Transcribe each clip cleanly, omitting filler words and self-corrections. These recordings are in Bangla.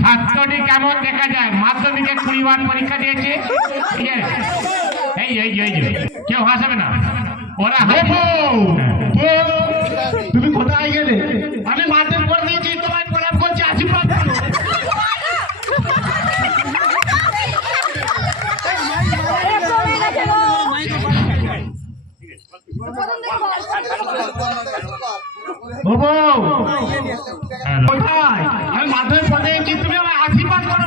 ছাত্রটি কেমন দেখা যায়? মাধ্যমিকে 20 বার পরীক্ষা দিয়েছে। কেউ হাসাবে না, ওরা তুমি কোথায় গেলে? আমি মাধ্যমিক করে দিয়েছি, তোমায় প্রণাম করছি, আশীর্বাদ। কোথায়? আমি মাধ্যমিক পড়ে দিয়েছি, তুমি আমায় আশীর্বাদ করো।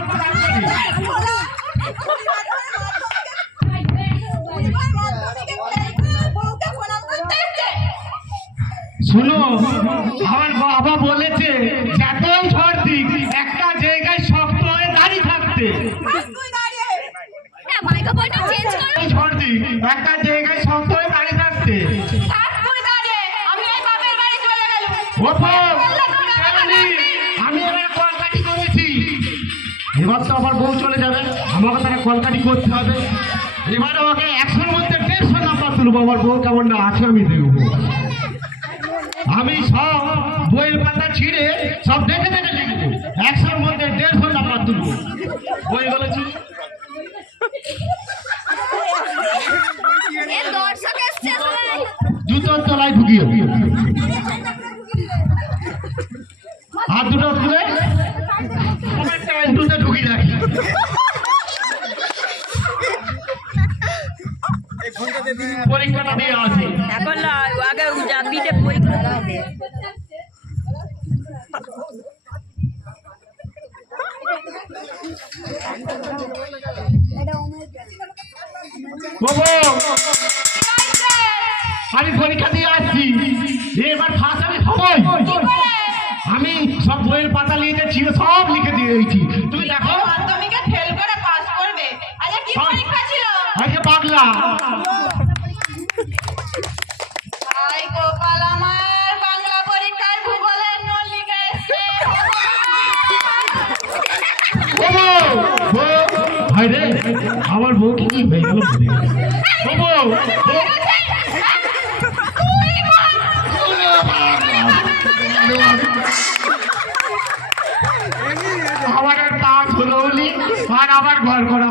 শুনো, আমার বাবা বলেছে যতই ঝড় দিক একটা জায়গায় শক্ত হয়ে দাঁড়িয়ে থাকতে। ঝড় দিক একটা জায়গায় শক্ত হয়ে দাঁড়িয়ে থাকতে। আমি এবার কলকাঠি করেছি, এবার তো আবার বউ চলে যাবে, আমাকে তাকে কলকাঠি করতে হবে। এবার আমাকে 100-র মধ্যে 150 নাম্বার তুলবো, আমার বউ কেমন না আছে আমি দেখবো। আমি সব বইয়ের পাতা ছিঁড়ে সব দেখে দেখে লিখবো, 100-র মধ্যে 150 নাম্বার তুলবো। বই বলেছি জুতোর তলায় ঢুকিয়ে হাত দুটো তুলে প্যান্টুতে ঢুকিয়ে রাখি। পরীক্ষাটা দিয়ে আসি। এখন আগে জাপিতে পরীক্ষা হবে। আমি পরীক্ষা দিয়ে আসছি, এবার ফার্স্ট আমি হবই। আমি সব বইয়ের পাতা লিখে ছিল, সব লিখে দিয়েছি। তুমি দেখো মাধ্যমিকে ফেল করে পাস করবে। আচ্ছা কি পরীক্ষা ছিল? আজকে বাংলা। আই গোপাল আমার বাংলা পরীক্ষার ভূগোলের নোট লিখে এসেছে। ভাই রে, আমার বউ কি হয়ে গেল? আমার তাক হলো আর আবার ঘর করা